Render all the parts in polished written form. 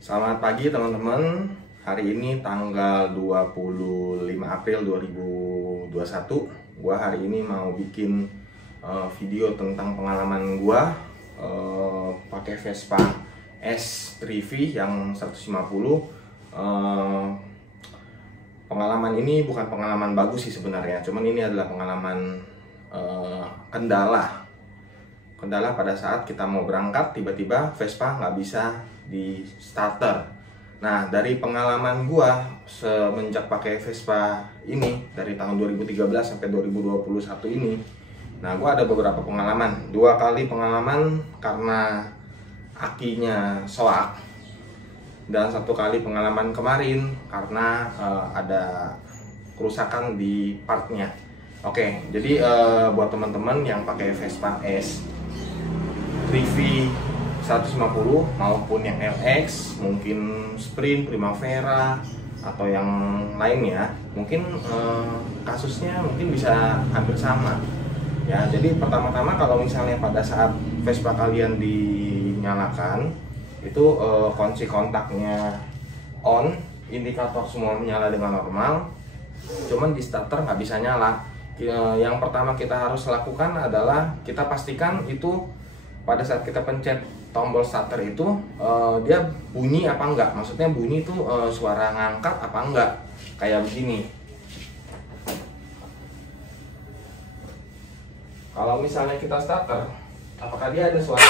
Selamat pagi teman-teman. Hari ini tanggal 25 April 2021. Gua hari ini mau bikin video tentang pengalaman gua pakai Vespa S3V yang 150. Pengalaman ini bukan pengalaman bagus sih sebenarnya, cuman ini adalah pengalaman kendala pada saat kita mau berangkat, tiba-tiba Vespa nggak bisa di starter. Nah, dari pengalaman gua semenjak pakai Vespa ini dari tahun 2013 sampai 2021 ini, nah gua ada beberapa pengalaman. 2 kali pengalaman karena akinya soak, dan 1 kali pengalaman kemarin karena ada kerusakan di partnya. Oke, jadi buat teman-teman yang pakai Vespa S3V 150 maupun yang LX, mungkin Sprint, Primavera, atau yang lainnya, mungkin kasusnya mungkin bisa hampir sama ya. Jadi pertama-tama kalau misalnya pada saat Vespa kalian dinyalakan itu kunci kontaknya on, indikator semua menyala dengan normal, cuman di starter nggak bisa nyala. Yang pertama kita harus lakukan adalah kita pastikan itu pada saat kita pencet tombol starter itu dia bunyi apa enggak. Maksudnya bunyi itu suara ngangkat apa enggak, kayak begini. Kalau misalnya kita starter, apakah dia ada suara?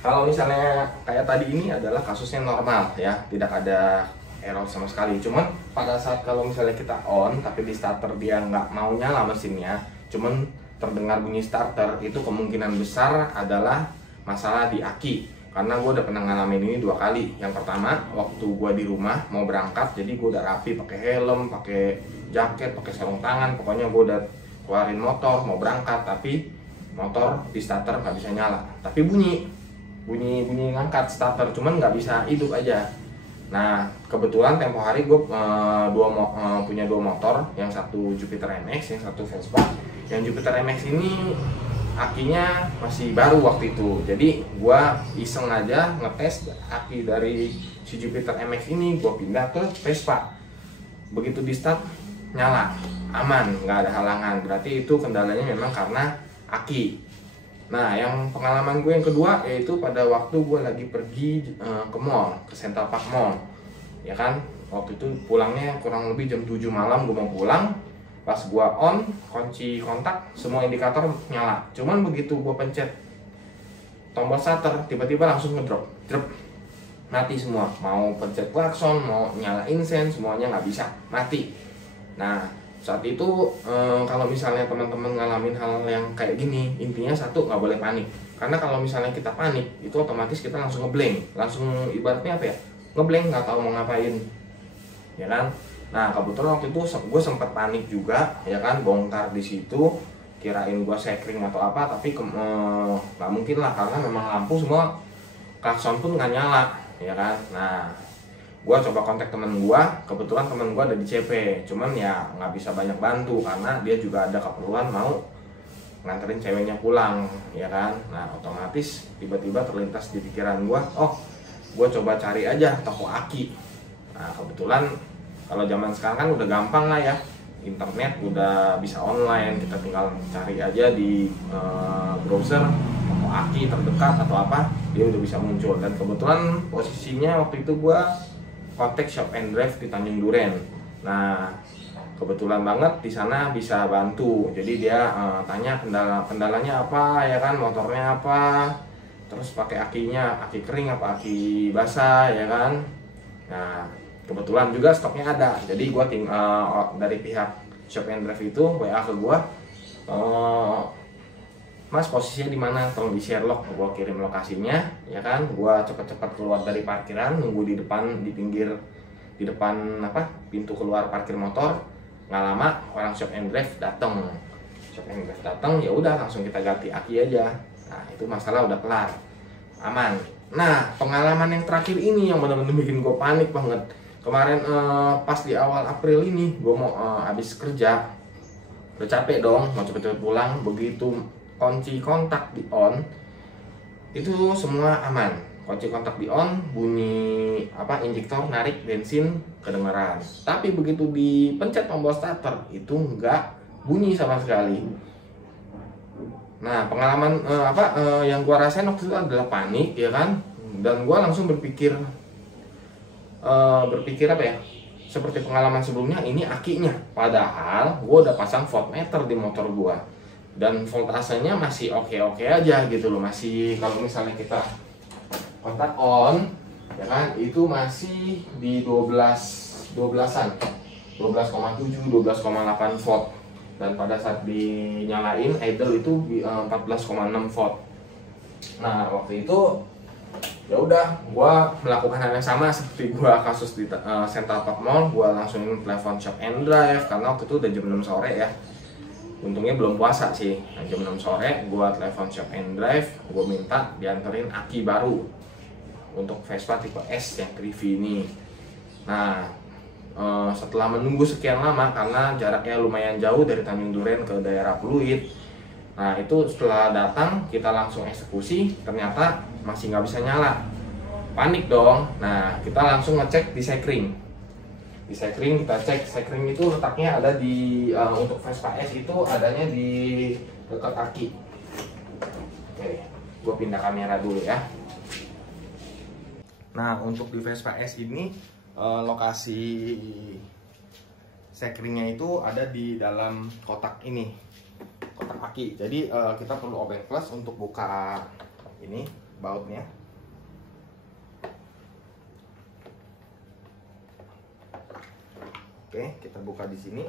Kalau misalnya kayak tadi, ini adalah kasusnya normal ya, tidak ada error sama sekali. Cuman pada saat kalau misalnya kita on tapi di starter dia nggak mau nyala mesinnya, cuman terdengar bunyi starter, itu kemungkinan besar adalah masalah di aki. Karena gue udah pernah ngalamin ini 2 kali. Yang pertama waktu gue di rumah mau berangkat, jadi gue udah rapi, pakai helm, pakai jaket, pakai sarung tangan, pokoknya gue udah keluarin motor mau berangkat, tapi motor di starter nggak bisa nyala, tapi bunyi ngangkat starter, cuman nggak bisa hidup aja. Nah, kebetulan tempo hari gue punya 2 motor, yang satu Jupiter MX, yang satu Vespa. Yang Jupiter MX ini akinya masih baru waktu itu, jadi gue iseng aja ngetes aki dari si Jupiter MX ini, gue pindah ke Vespa. Begitu di start nyala, aman, nggak ada halangan, berarti itu kendalanya memang karena aki. Nah, yang pengalaman gue yang kedua yaitu pada waktu gue lagi pergi ke mall, ke Central Park Mall, ya kan. Waktu itu pulangnya kurang lebih jam 7 malam, gue mau pulang. Pas gue on kunci kontak, semua indikator nyala. Cuman begitu gue pencet tombol starter, tiba-tiba langsung ngedrop, mati semua. Mau pencet klakson, mau nyalain sen, semuanya nggak bisa, mati. Nah, saat itu kalau misalnya teman-teman ngalamin hal yang kayak gini, intinya satu, nggak boleh panik. Karena kalau misalnya kita panik, itu otomatis kita langsung ngeblank, langsung ibaratnya apa ya, ngeblank, nggak tahu mau ngapain, ya kan. Nah, kebetulan waktu itu gue sempat panik juga, ya kan, bongkar di situ, kirain gue sekring atau apa, tapi nggak mungkin lah, karena memang lampu semua, klakson pun nggak nyala, ya kan. Nah, gue coba kontak temen gue, kebetulan temen gue ada di CP, cuman ya nggak bisa banyak bantu karena dia juga ada keperluan mau nganterin ceweknya pulang, ya kan. Nah, otomatis tiba-tiba terlintas di pikiran gue, oh, gue coba cari aja toko aki. Nah, kebetulan kalau zaman sekarang kan udah gampang lah ya, internet udah bisa online, kita tinggal cari aja di browser toko aki terdekat atau apa, dia udah bisa muncul. Dan kebetulan posisinya waktu itu gue kontak Shop and Drive di Tanjung Duren. Nah, kebetulan banget di sana bisa bantu. Jadi dia tanya kendalanya apa, ya kan, motornya apa, terus pakai akinya, aki kering apa aki basah, ya kan. Nah, kebetulan juga stoknya ada. Jadi gua dari pihak Shop and Drive itu WA ke gua, Mas, posisinya di mana? Tolong di-share log, gua kirim lokasinya, ya kan. Gua cepet-cepet keluar dari parkiran, nunggu di depan, di depan apa? Pintu keluar parkir motor. Nggak lama orang Shop and Drive datang. Ya udah, langsung kita ganti aki aja. Nah, itu masalah udah kelar. Aman. Nah, pengalaman yang terakhir ini yang benar-benar bikin gua panik banget. Kemarin pas di awal April ini, gua mau habis kerja, udah capek dong, mau cepet-cepet pulang. Begitu kunci kontak di on, Itu semua aman. Kunci kontak di on, bunyi injektor narik bensin kedengeran. Tapi begitu dipencet tombol starter itu nggak bunyi sama sekali. Nah, pengalaman yang gua rasain waktu itu adalah panik, ya kan? Dan gua langsung berpikir apa ya? Seperti pengalaman sebelumnya, ini akinya. Padahal gua udah pasang voltmeter di motor gua. Dan voltasenya masih oke-oke aja gitu loh. Masih, kalau misalnya kita kontak on, ya kan, itu masih di 12-an. 12,7, 12,8 volt. Dan pada saat dinyalain idle itu 14,6 volt. Nah, waktu itu ya udah, gua melakukan hal yang sama seperti gua kasus di Central Park Mall. Gua langsung telepon Shop and Drive karena waktu itu udah jam 6 sore ya. Untungnya belum puasa sih. Nah, jam 6 sore gua telepon Shop and Drive, gua minta dianterin aki baru untuk Vespa tipe S yang Krivi ini. Nah, setelah menunggu sekian lama karena jaraknya lumayan jauh dari Tanjung Duren ke daerah Pluit. Nah, itu setelah datang kita langsung eksekusi, ternyata masih nggak bisa nyala. Panik dong. Nah, kita langsung ngecek di sekring. Di sekring kita cek, sekring itu letaknya ada di untuk Vespa S itu adanya di dekat aki. Oke, gue pindah kamera dulu ya. Nah, untuk di Vespa S ini lokasi sekringnya itu ada di dalam kotak ini, kotak aki. Jadi kita perlu obeng plus untuk buka ini bautnya. Oke, kita buka di sini.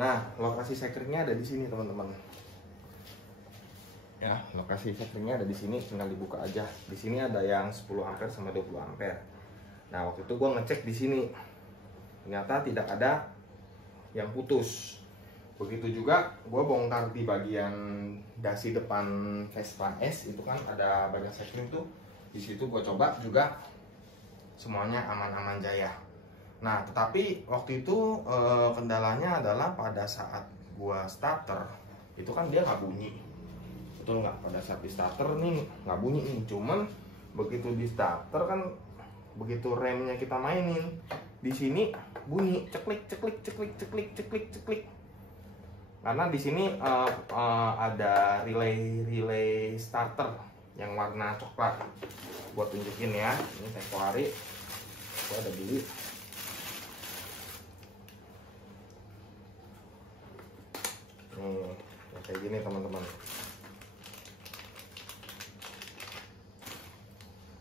Nah, lokasi sekringnya ada di sini, teman-teman. Ya, lokasi sekringnya ada di sini, tinggal dibuka aja. Di sini ada yang 10 ampere sama 20 ampere. Nah, waktu itu gue ngecek di sini, ternyata tidak ada yang putus. Begitu juga gue bongkar di bagian dasi depan Vespa S itu kan ada banyak sekring tuh. Di situ gue coba juga semuanya aman-aman jaya. Nah, tetapi waktu itu kendalanya adalah pada saat gue starter itu kan dia nggak bunyi. Betul nggak? Pada saat di starter nih nggak bunyi nih. Cuman begitu di starter kan, begitu remnya kita mainin di sini bunyi ceklik ceklik ceklik ceklik ceklik ceklik. Karena di sini ada relay starter yang warna coklat. Buat tunjukin ya, ini Tektoari. Gua ada beli. Kayak gini teman-teman.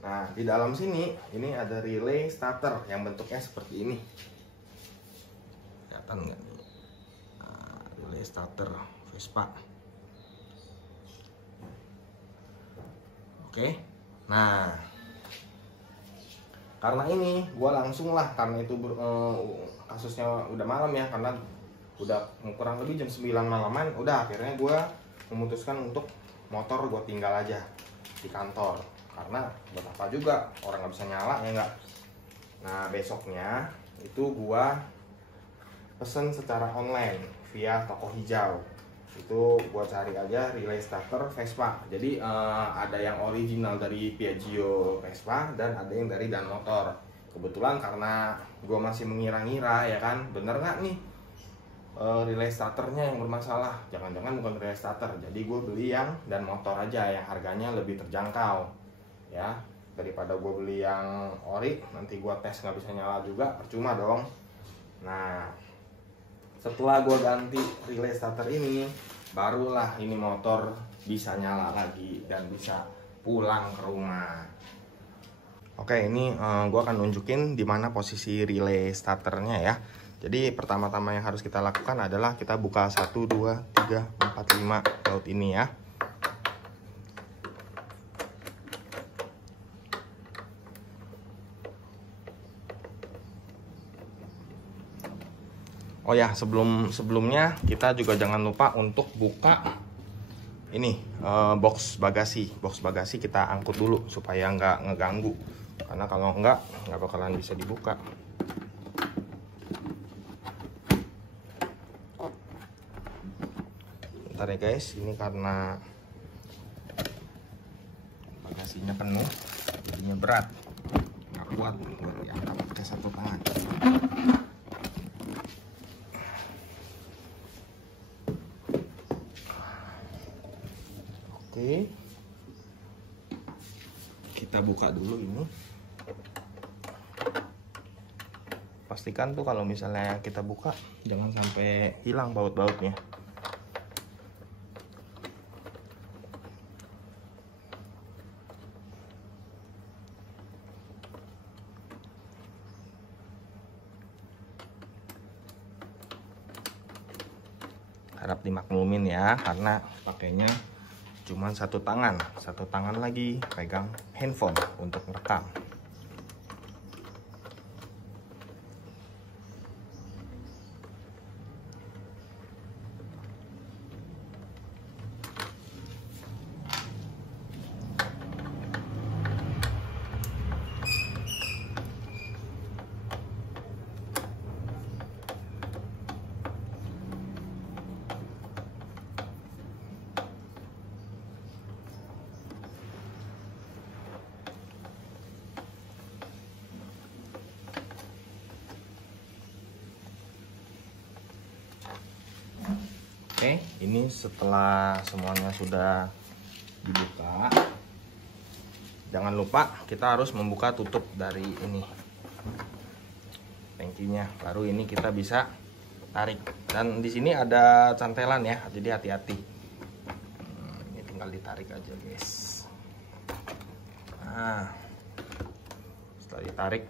Nah, di dalam sini ini ada relay starter yang bentuknya seperti ini. Kelihatan nggak nih? Nah, relay starter Vespa. Oke. Nah, karena ini gua langsung lah, karena itu kasusnya udah malam ya, karena udah kurang lebih jam 9 malaman. Udah, akhirnya gua memutuskan untuk motor gua tinggal aja di kantor. Karena buat apa juga, orang nggak bisa nyala ya nggak. Nah, besoknya itu gua pesen secara online via toko hijau. Itu gua cari aja relay starter Vespa. Jadi ada yang original dari Piaggio Vespa dan ada yang dari Dan Motor. Kebetulan karena gua masih mengira-ngira ya kan, bener nggak nih relay starternya yang bermasalah. Jangan-jangan bukan relay starter. Jadi gue beli yang Dan Motor aja yang harganya lebih terjangkau. Ya, daripada gue beli yang ori nanti gue tes nggak bisa nyala juga, percuma dong. Nah, setelah gue ganti relay starter ini, barulah ini motor bisa nyala lagi dan bisa pulang ke rumah. Oke, ini gue akan nunjukin di mana posisi relay starternya ya. Jadi pertama-tama yang harus kita lakukan adalah kita buka 1, 2, 3, 4, 5 baut ini ya. Oh ya, sebelumnya kita juga jangan lupa untuk buka ini box bagasi. Box bagasi kita angkut dulu supaya nggak ngeganggu. Karena kalau nggak bakalan bisa dibuka. Bentar ya guys, ini karena bagasinya penuh, jadinya berat, nggak kuat buat diangkat pakai satu tangan. Oke, kita buka dulu ini. Pastikan tuh kalau misalnya kita buka jangan sampai hilang baut-bautnya. Harap dimaklumin ya, karena pakainya cuma satu tangan lagi pegang handphone untuk merekam. Oke, ini setelah semuanya sudah dibuka, jangan lupa kita harus membuka tutup dari ini tangkinya, baru ini kita bisa tarik. Dan di sini ada cantelan ya, jadi hati-hati. Ini tinggal ditarik aja guys. Nah, setelah ditarik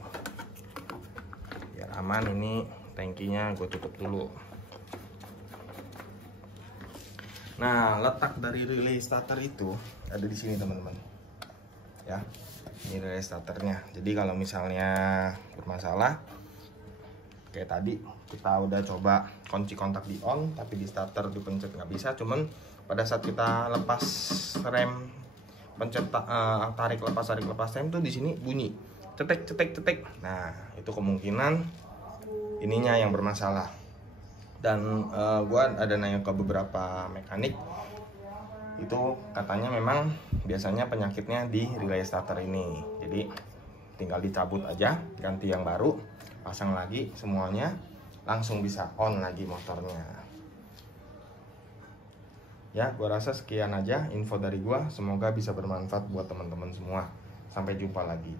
biar aman, ini tangkinya gue tutup dulu. Nah, letak dari relay starter itu ada di sini teman-teman. Ya, ini relay starternya. Jadi kalau misalnya bermasalah, kayak tadi kita udah coba kunci kontak di on, tapi di starter dipencet nggak bisa. Cuman pada saat kita lepas rem, pencet tarik lepas rem tuh di sini bunyi cetek cetek cetek. Nah, itu kemungkinan ininya yang bermasalah. Dan gua ada nanya ke beberapa mekanik, itu katanya memang biasanya penyakitnya di relay starter ini. Jadi tinggal dicabut aja, ganti yang baru, pasang lagi semuanya, langsung bisa on lagi motornya. Ya, gua rasa sekian aja info dari gua, semoga bisa bermanfaat buat teman-teman semua. Sampai jumpa lagi.